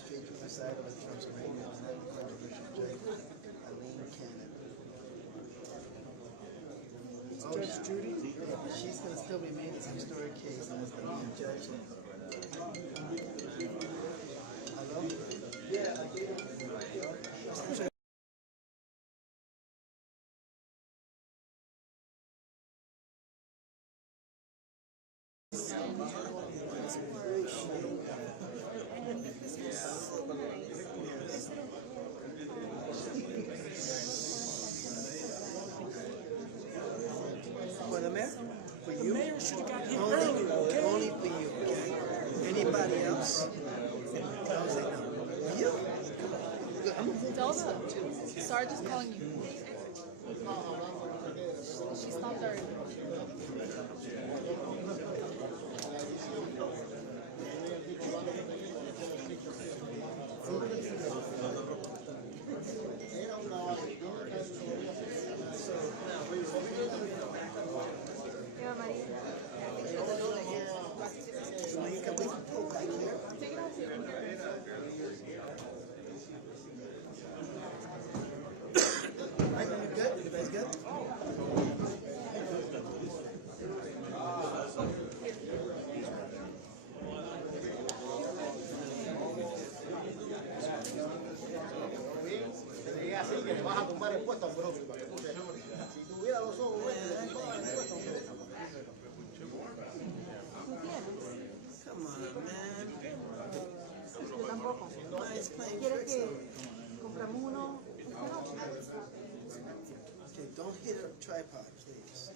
straight to the side of the Pennsylvania, and then we're going to Richard J. Eileen Cannon. Judge Judy? Yeah, but she's going to still remain in some story case, and it's going to be a judge. Hello? Yeah, I did. For the mayor? For you? The mayor should have got here Only, earlier, okay? only for you, okay? Anybody else? I'll say no. You? Good, I'm gonna Delta, Sarge is calling you. She stopped already. Yeah, Maria. So you can wait to go back here. Take it out to you. Right, you good? You guys good? Así que le vas a tumbar el puesto al próximo. Si tuviera los ojos verdes, le tumban el puesto. Come on, man. Yo tampoco. It's playing ¿Quieres tricks. que compramos uno? Okay, don't hit her tripod, please.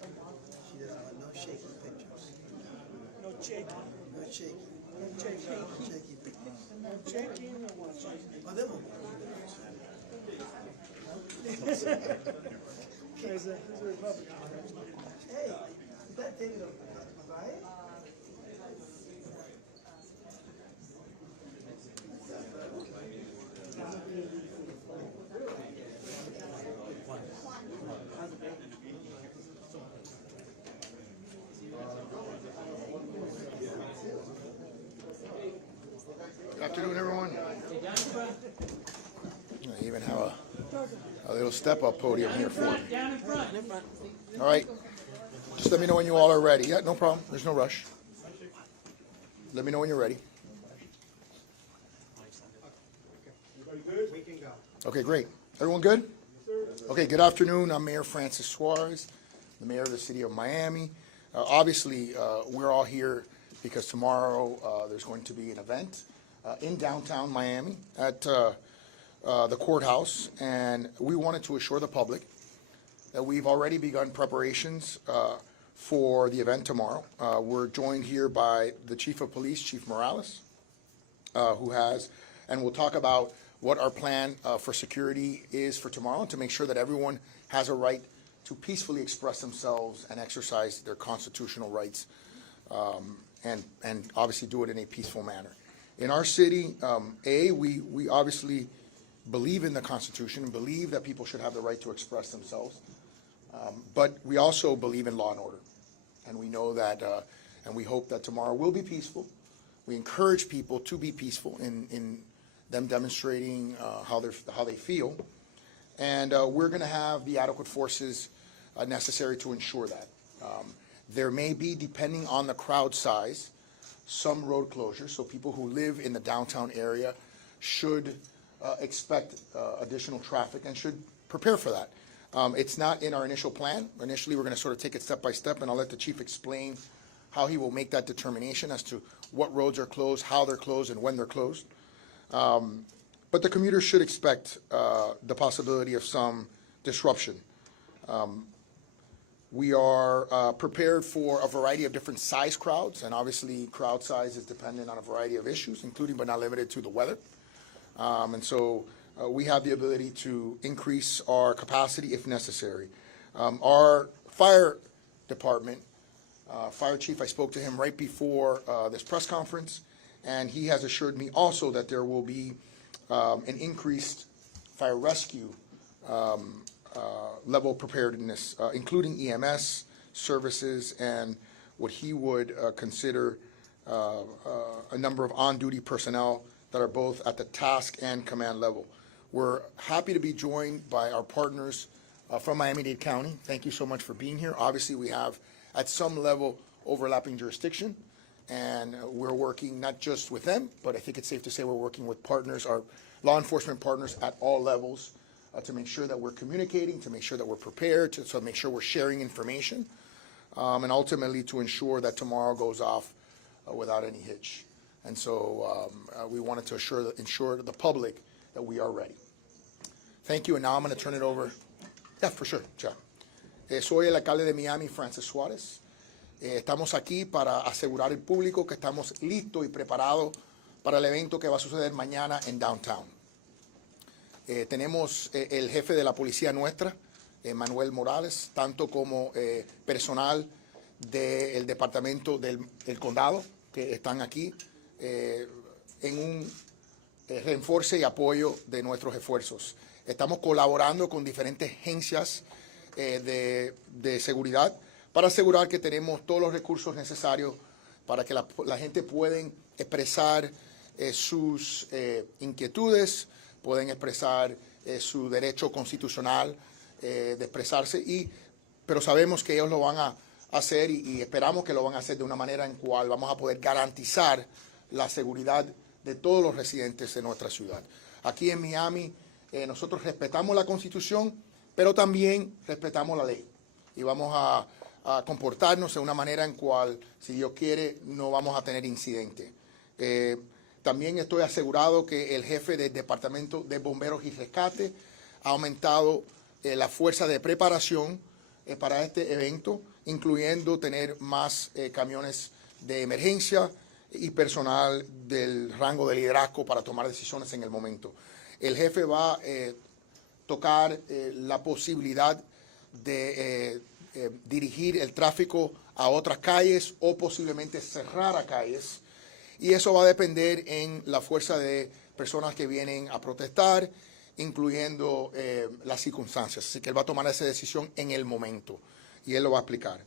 She doesn't want no shaky pictures. No shaking. No shaky. No shaking. Shaky pictures. No shaking, no one shaking. Oh, them one. He's a Republican. Hey, is that David O'Brien? Good afternoon, everyone. I even have a little step-up podium here for me. Down in front. All right. Just let me know when you all are ready. Yeah, no problem. There's no rush. Let me know when you're ready. We can go. Okay, great. Everyone good? Okay, good afternoon. I'm Mayor Francis Suarez, the mayor of the city of Miami. Obviously, we're all here because tomorrow there's going to be an event in downtown Miami at the courthouse, and we wanted to assure the public that we've already begun preparations for the event tomorrow. We're joined here by the Chief of Police, Chief Morales, who has, and we'll talk about what our plan for security is for tomorrow to make sure that everyone has a right to peacefully express themselves and exercise their constitutional rights, and obviously do it in a peaceful manner. In our city, we obviously believe in the Constitution and believe that people should have the right to express themselves, but we also believe in law and order, and we know that, and we hope that tomorrow will be peaceful. We encourage people to be peaceful in them demonstrating how they feel, and we're going to have the adequate forces necessary to ensure that. There may be, depending on the crowd size, some road closures, so people who live in the downtown area should expect additional traffic and should prepare for that. It's not in our initial plan. Initially, we're going to sort of take it step by step, and I'll let the chief explain how he will make that determination as to what roads are closed, how they're closed, and when they're closed. But the commuters should expect the possibility of some disruption. We are prepared for a variety of different size crowds, and obviously crowd size is dependent on a variety of issues, including but not limited to the weather. And so we have the ability to increase our capacity if necessary. Our fire department, fire chief, I spoke to him right before this press conference, and he has assured me also that there will be an increased fire rescue level of preparedness, including EMS services and what he would consider a number of on-duty personnel that are both at the task and command level. We're happy to be joined by our partners from Miami-Dade County. Thank you so much for being here. Obviously, we have at some level overlapping jurisdiction, and we're working not just with them, but I think it's safe to say we're working with partners, our law enforcement partners at all levels, to make sure that we're communicating, to make sure that we're prepared, to make sure we're sharing information, and ultimately to ensure that tomorrow goes off without any hitch. And so we wanted to ensure the public that we are ready. Thank you, and now I'm going to turn it over. Yeah, for sure, Chair. Soy el alcalde de Miami, Francis Suárez. Estamos aquí para asegurar al público que estamos listos y preparados para el evento que va a suceder mañana en Downtown. Tenemos el jefe de la policía nuestra, Manuel Morales, tanto como personal del departamento del condado que están aquí en un refuerzo y apoyo de nuestros esfuerzos. Estamos colaborando con diferentes agencias de seguridad para asegurar que tenemos todos los recursos necesarios para que la gente pueda expresar sus inquietudes, pueden expresar su derecho constitucional de expresarse, pero sabemos que ellos lo van a hacer y esperamos que lo van a hacer de una manera en cual vamos a poder garantizar la seguridad de todos los residentes de nuestra ciudad. Aquí en Miami nosotros respetamos la Constitución, pero también respetamos la ley y vamos a comportarnos de una manera en cual, si Dios quiere, no vamos a tener incidente. También estoy asegurado que el jefe del Departamento de Bomberos y Rescate ha aumentado la fuerza de preparación para este evento, incluyendo tener más camiones de emergencia y personal del rango de liderazgo para tomar decisiones en el momento. El jefe va a tocar la posibilidad de dirigir el tráfico a otras calles o posiblemente cerrar a calles, y eso va a depender en la fuerza de personas que vienen a protestar, incluyendo las circunstancias. Así que él va a tomar esa decisión en el momento y él lo va a explicar.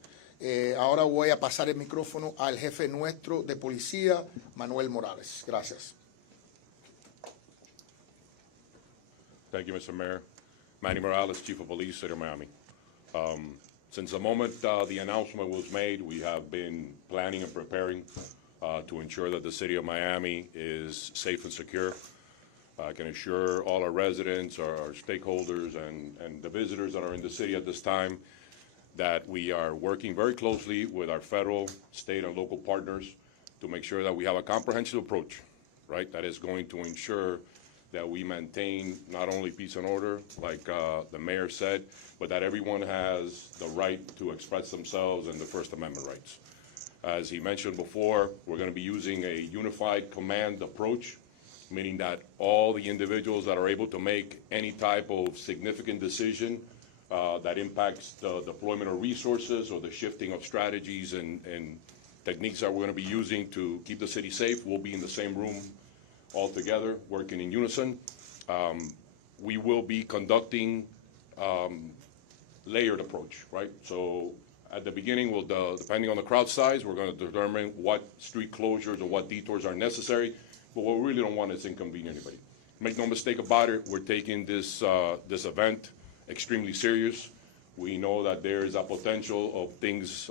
Ahora voy a pasar el micrófono al jefe nuestro de policía, Manuel Morales. Gracias. Thank you, Mr. Mayor. Manny Morales, Chief of Police, City of Miami. Since the moment the announcement was made, we have been planning and preparing to ensure that the City of Miami is safe and secure. I can assure all our residents, our stakeholders, and the visitors that are in the city at this time that we are working very closely with our federal, state, and local partners to make sure that we have a comprehensive approach, right, that is going to ensure that we maintain not only peace and order, like the mayor said, but that everyone has the right to express themselves and the First Amendment rights. As he mentioned before, we're going to be using a unified command approach, meaning that all the individuals that are able to make any type of significant decision that impacts the deployment of resources or the shifting of strategies and techniques that we're going to be using to keep the city safe will be in the same room all together, working in unison. We will be conducting layered approach, right? So at the beginning, depending on the crowd size, we're going to determine what street closures or what detours are necessary. But what we really don't want is inconvenience anybody. Make no mistake about it, we're taking this event extremely serious. We know that there is a potential of things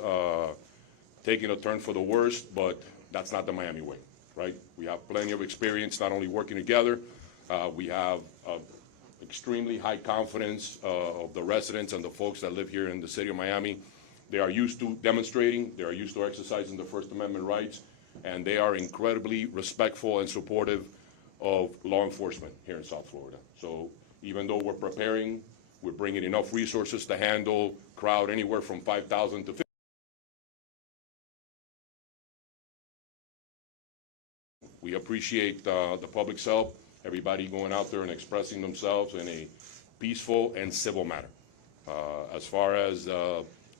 taking a turn for the worst, but that's not the Miami way, right? We have plenty of experience not only working together, we have extremely high confidence of the residents and the folks that live here in the city of Miami. They are used to demonstrating, they are used to exercising their First Amendment rights, and they are incredibly respectful and supportive of law enforcement here in South Florida. So even though we're preparing, we're bringing enough resources to handle crowd anywhere from 5,000 to 50,000. We appreciate the public's help, everybody going out there and expressing themselves in a peaceful and civil manner. As far as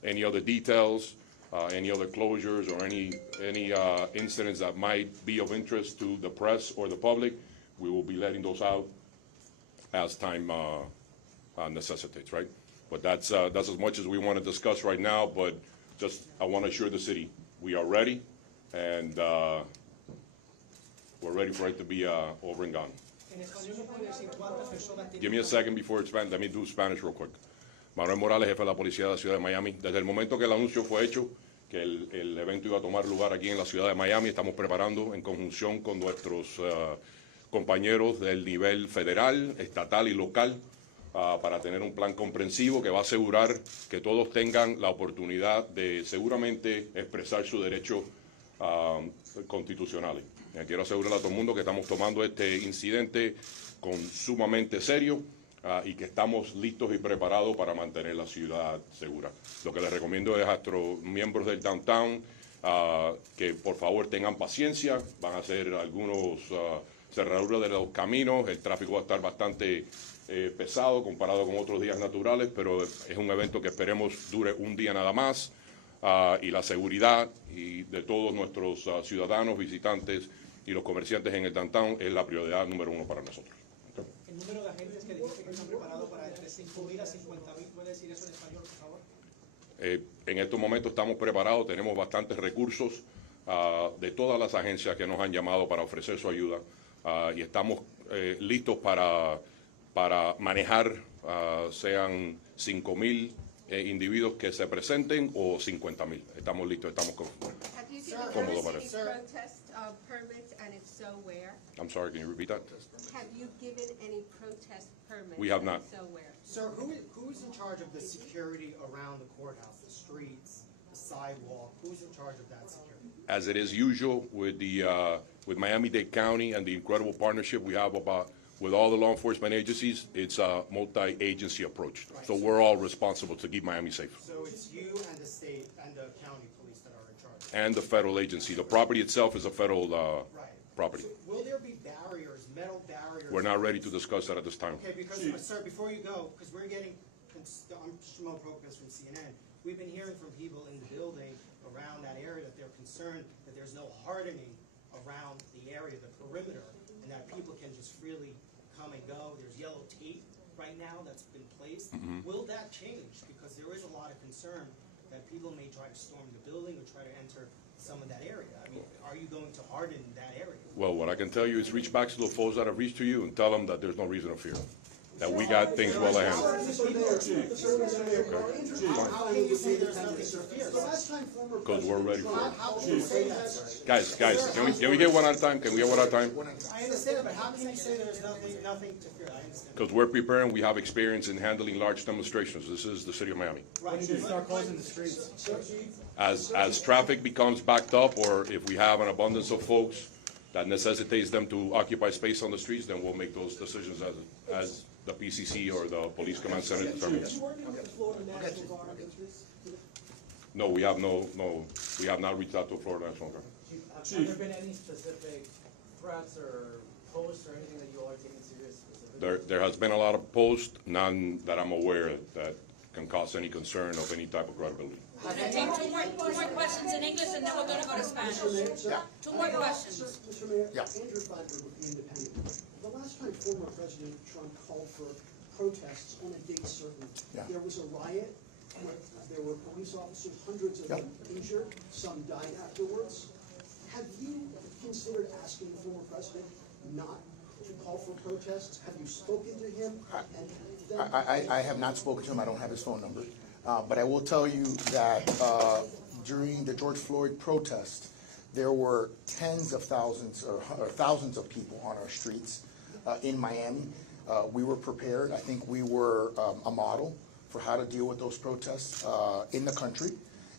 any other details, any other closures or any incidents that might be of interest to the press or the public, we will be letting those out as time necessitates, right? But that's as much as we want to discuss right now, but just I want to assure the city we are ready and we're ready for it to be over and gone. En español no puede decir cuántas personas tienen. Give me a second before it's Spanish. Let me do Spanish real quick. Manuel Morales, jefe de la policía de la ciudad de Miami. Desde el momento que el anuncio fue hecho, que el evento iba a tomar lugar aquí en la ciudad de Miami, estamos preparando en conjunción con nuestros compañeros del nivel federal, estatal y local para tener un plan comprensivo que va a asegurar que todos tengan la oportunidad de seguramente expresar sus derechos constitucionales. Quiero asegurarle a todo el mundo que estamos tomando este incidente con sumamente serio y que estamos listos y preparados para mantener la ciudad segura. Lo que les recomiendo es a nuestros miembros del downtown que por favor tengan paciencia. Van a hacer algunos cerraduras de los caminos. El tráfico va a estar bastante pesado comparado con otros días naturales, pero es un evento que esperemos dure un día nada más. Y la seguridad y de todos nuestros ciudadanos, visitantes y los comerciantes en el downtown es la prioridad número uno para nosotros. El número de agentes que dijiste que están preparados para entre 5.000 a 50.000, ¿puede decir eso en español, por favor? En estos momentos estamos preparados, tenemos bastantes recursos de todas las agencias que nos han llamado para ofrecer su ayuda y estamos listos para manejar, sean 5.000 individuos que se presenten o 50.000. Estamos listos, estamos Have you given cómodos us para any eso. protest permits, and if so, where? I'm sorry, can you repeat that? Have you given any protest permits? We have and not. if so, where? Sir, who's in charge of the security around the courthouse, the streets, the sidewalk? Who's in charge of that security? As it is usual with with Miami-Dade County and the incredible partnership we have with all the law enforcement agencies, it's a multi-agency approach. So we're all responsible to keep Miami safe. So it's you and the state and the county police that are in charge. And the federal agency. The property itself is a federal property. So will there be barriers, metal barriers? We're not ready to discuss that at this time. Okay, because, sir, before you go, because we're getting, I'm Shimon Prokas from CNN. We've been hearing from people in the building around that area that they're concerned that there's no hardening around the area, the perimeter, and that people can just freely come and go. There's yellow tape right now that's been placed. Will that change? Because there is a lot of concern that people may try to storm the building or try to enter some of that area. I mean, are you going to harden that area? Well, what I can tell you is reach back to the folks that have reached to you and tell them that there's no reason to fear. That we got things well ahead. How can you say there's nothing to fear? Because we're ready for it. How can you say that, sir? Guys, can we get one at a time? Can we get one at a time? I understand, but how can you say there's nothing to fear? I understand. Because we're preparing, we have experience in handling large demonstrations. This is the city of Miami. Right. Start closing the streets. As traffic becomes backed up, or if we have an abundance of folks that necessitates them to occupy space on the streets, then we'll make those decisions as the PCC or the Police Command Center determines. No, we have we have not reached out to Florida National Guard. Have there been any specific threats or posts or anything that you all are taking serious specifically? There has been a lot of posts, none that I'm aware that can cause any concern of any type of credibility. We're gonna take two more questions in English, and then we're gonna go to Spanish. Two more questions. Mr. Mayor, Yeah. Andrew Feinberg with The Independent. The last time former President Trump called for protests on a date certain, Yeah. there was a riot, there were police officers, hundreds of them injured, some died afterwards. Have you considered asking the former president not to call for protests? Have you spoken to him? And then- I have not spoken to him. I don't have his phone number. But I will tell you that during the George Floyd protest, there were tens of thousands or thousands of people on our streets in Miami. We were prepared. I think we were a model for how to deal with those protests in the country.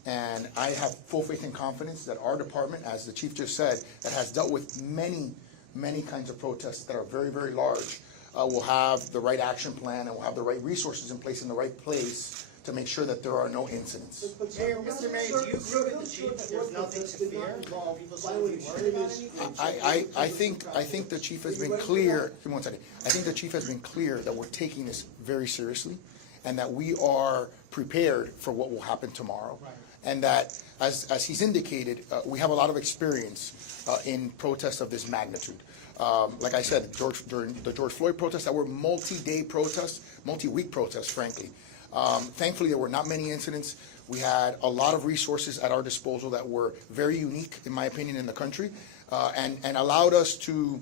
And I have full faith and confidence that our department, as the chief just said, that has dealt with many kinds of protests that are very, very large, will have the right action plan and will have the right resources in place in the right place to make sure that there are no incidents. Mayor, Mr. Mayor, do you agree with the chief that there's nothing to fear? People shouldn't be worried about anything? I think the chief has been clear. Give me one second. I think the chief has been clear that we're taking this very seriously, and that we are prepared for what will happen tomorrow, and that as he's indicated, we have a lot of experience in protests of this magnitude. Like I said, during the George Floyd protests, that were multi-day protests, multi-week protests, frankly. Thankfully, there were not many incidents. We had a lot of resources at our disposal that were very unique, in my opinion, in the country. and allowed us to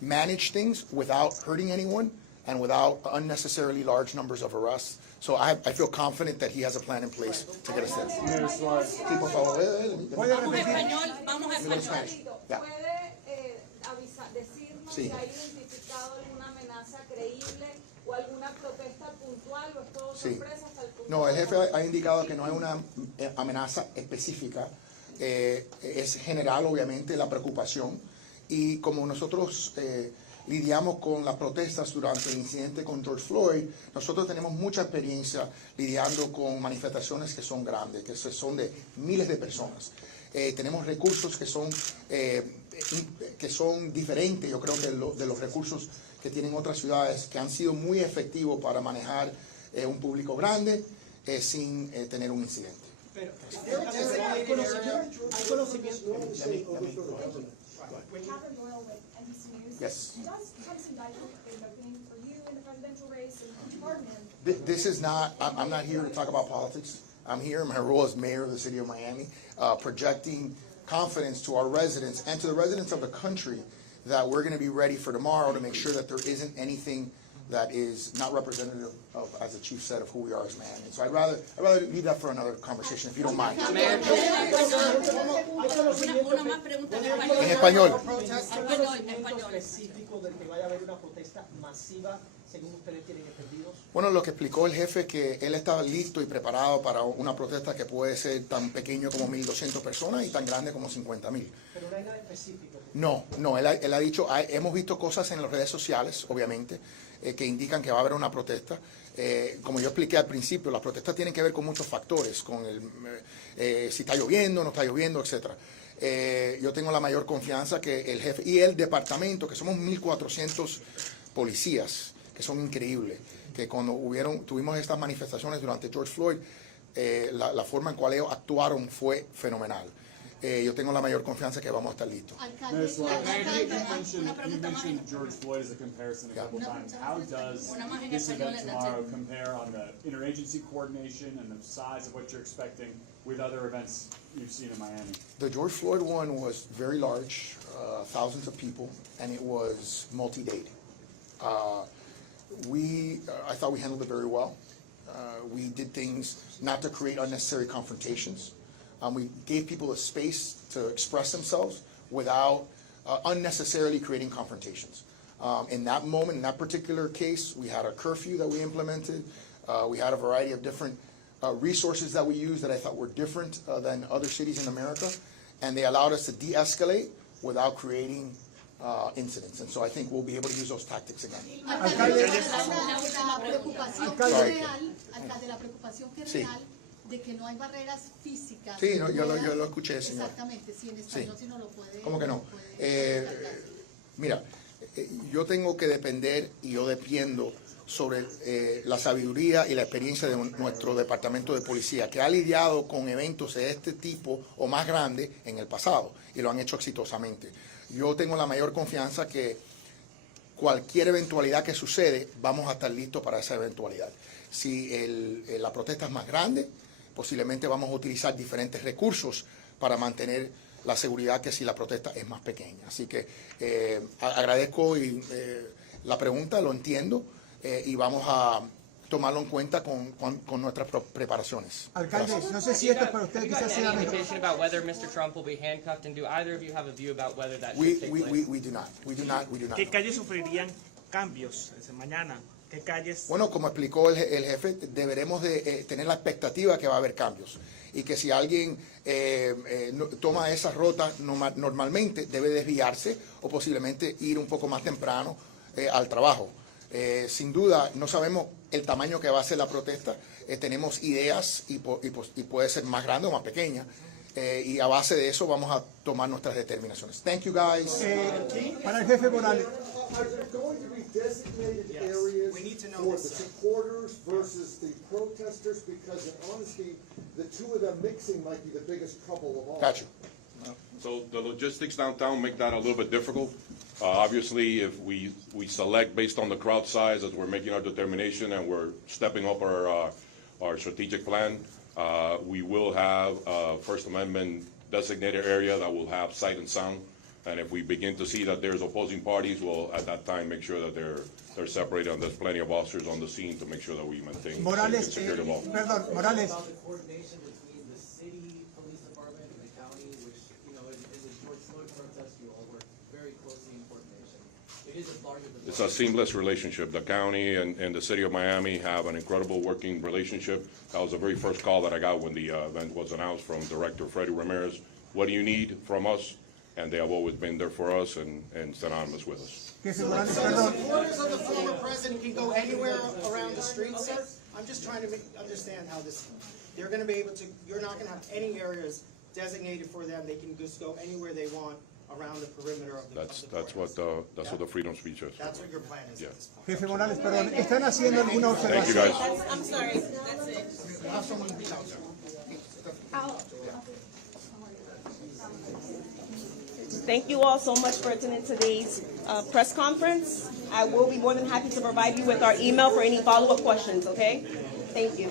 manage things without hurting anyone and without unnecessarily large numbers of arrests. So I feel confident that he has a plan in place to get us there. Sí, por favor. Vamos a español, vamos a español. Yeah. Decirnos Sí. si ha identificado alguna amenaza creíble o alguna protesta puntual o es todo Sí. sorpresa hasta el punto No, el de- jefe ha indicado que no hay una amenaza específica. Es general, obviamente, la preocupación. Y como nosotros lidiamos con las protestas durante el incidente con George Floyd, nosotros tenemos mucha experiencia lidiando con manifestaciones que son grandes, que son de miles de personas. Tenemos recursos que son diferentes, yo creo, de los recursos que tienen otras ciudades, que han sido muy efectivos para manejar un público grande sin tener un incidente. Pero, Hay conocimiento de state overthrow the government. Catherine Doyle with NBC News. Yes. Does Thompson Dyke been opening for you in the presidential race? And pardon him. This is not, I'm not here to talk about politics. I'm here in my role as mayor of the city of Miami, projecting confidence to our residents and to the residents of the country that we're going to be ready for tomorrow to make sure that there isn't anything that is not representative of, as the chief said, of who we are as Miami. So I'd rather leave that for another conversation, if you don't mind. Una más pregunta en En español. español. Español. específico de que vaya a haber una protesta masiva, según ustedes tienen entendidos. Bueno, lo que explicó el jefe que él estaba listo y preparado para una protesta que puede ser tan pequeño como 1,200 personas y tan grande como 50,000. Pero no hay nada específico. No, él ha dicho, hemos visto cosas en las redes sociales, obviamente, que indican que va a haber una protesta. Como yo expliqué al principio, las protestas tienen que ver con muchos factores, con si está lloviendo, no está lloviendo, etc. Yo tengo la mayor confianza que el jefe y el departamento, que somos 1,400 policías, que son increíbles, que cuando tuvimos estas manifestaciones durante George Floyd, la forma en cual ellos actuaron fue fenomenal. Yo tengo la mayor confianza que vamos a estar listos. You mentioned George Floyd as a comparison a couple times. How does this event tomorrow compare on the interagency coordination and the size of what you're expecting with other events you've seen in Miami? The George Floyd one was very large, thousands of people, and it was multi-date. I thought we handled it very well. We did things not to create unnecessary confrontations. We gave people a space to express themselves without unnecessarily creating confrontations. In that moment, in that particular case, we had a curfew that we implemented. We had a variety of different resources that we used that I thought were different than other cities in America, and they allowed us to de-escalate without creating incidents. And so I think we'll be able to use those tactics again. Alcalde, la preocupación que Sorry. es real, alcalde, la preocupación que es Sí. real de que no hay barreras físicas. Sí, no, que yo puedan- lo escuché, señor. Exactamente, sí, en español, si no lo puede. ¿Cómo que no? puede descargar. Mira, yo tengo que depender y yo dependo sobre la sabiduría y la experiencia de nuestro departamento de policía, que ha lidiado con eventos de este tipo o más grandes en el pasado y lo han hecho exitosamente. Yo tengo la mayor confianza que cualquier eventualidad que sucede, vamos a estar listos para esa eventualidad. Si la protesta es más grande, posiblemente vamos a utilizar diferentes recursos para mantener la seguridad que si la protesta es más pequeña. Así que agradezco la pregunta, lo entiendo, y vamos a tomarlo en cuenta con nuestras preparaciones. Alcalde, Gracias. no sé si esto es para usted, Have you quizás gotten sea any mejor. indication about whether Mr. Trump will be handcuffed, and do either of you have a view about whether that We should take place? do not. We do not. ¿Qué calles sufrirían cambios mañana? ¿Qué calles? Bueno, como explicó el jefe, deberemos de tener la expectativa que va a haber cambios y que si alguien toma esa ruta normalmente debe desviarse o posiblemente ir un poco más temprano al trabajo. Sin duda, no sabemos el tamaño que va a ser la protesta. Tenemos ideas y puede ser más grande o más pequeña. Y a base de eso vamos a tomar nuestras determinaciones. Thank you, guys. Para el jefe Morales. Are there going to be designated areas We need to know for the this, sir. supporters versus the protesters? Because in honesty, the two of them mixing might be the biggest trouble of all. Got you. So the logistics downtown make that a little bit difficult. Obviously, if we select based on the crowd size as we're making our determination and we're stepping up our strategic plan, we will have a First Amendment designated area that will have sight and sound And if we begin to see that there's opposing parties, we'll at that time make sure that they're separated and there's plenty of officers on the scene to make sure that we maintain Morales, security law. perdón, Morales. About the coordination between the city police department and the county, which, you know, is a George Floyd protest, you all work very closely in coordination. It is a larger than. It's a seamless relationship. The county and the city of Miami have an incredible working relationship. That was the very first call that I got when the event was announced from Director Freddie Ramirez. What do you need from us? And they have always been there for us and synonymous with us. So the supporters of the former president can go anywhere around the street, sir? I'm just trying to understand how this, they're gonna be able to, you're not gonna have any areas designated for them. They can just go anywhere they want around the perimeter of the. That's what the freedom of speech is. That's what your plan is at this point. Jefe Morales, perdón, ¿están haciendo alguna Thank you, observación? guys. I'm sorry, that's it. We'll have someone reach out, sir. Thank you all so much for attending today's press conference. I will be more than happy to provide you with our email for any follow-up questions, okay? Thank you.